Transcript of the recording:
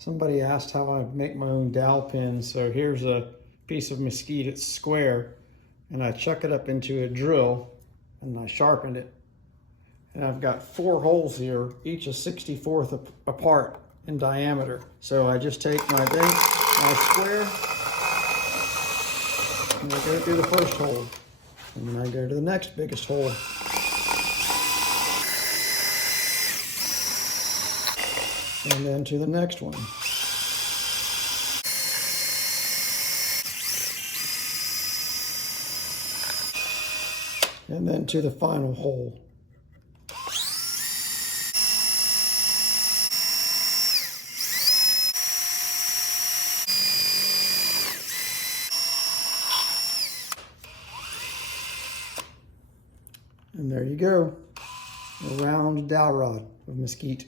Somebody asked how I make my own dowel pin, so here's a piece of mesquite. It's square, and I chuck it up into a drill, and I sharpened it. And I've got 4 holes here, each a 64th apart in diameter. So I just take my square, and I go through the first hole, and then I go to the next biggest hole. And then to the next one. And then to the final hole. And there you go, a round dowel rod of mesquite.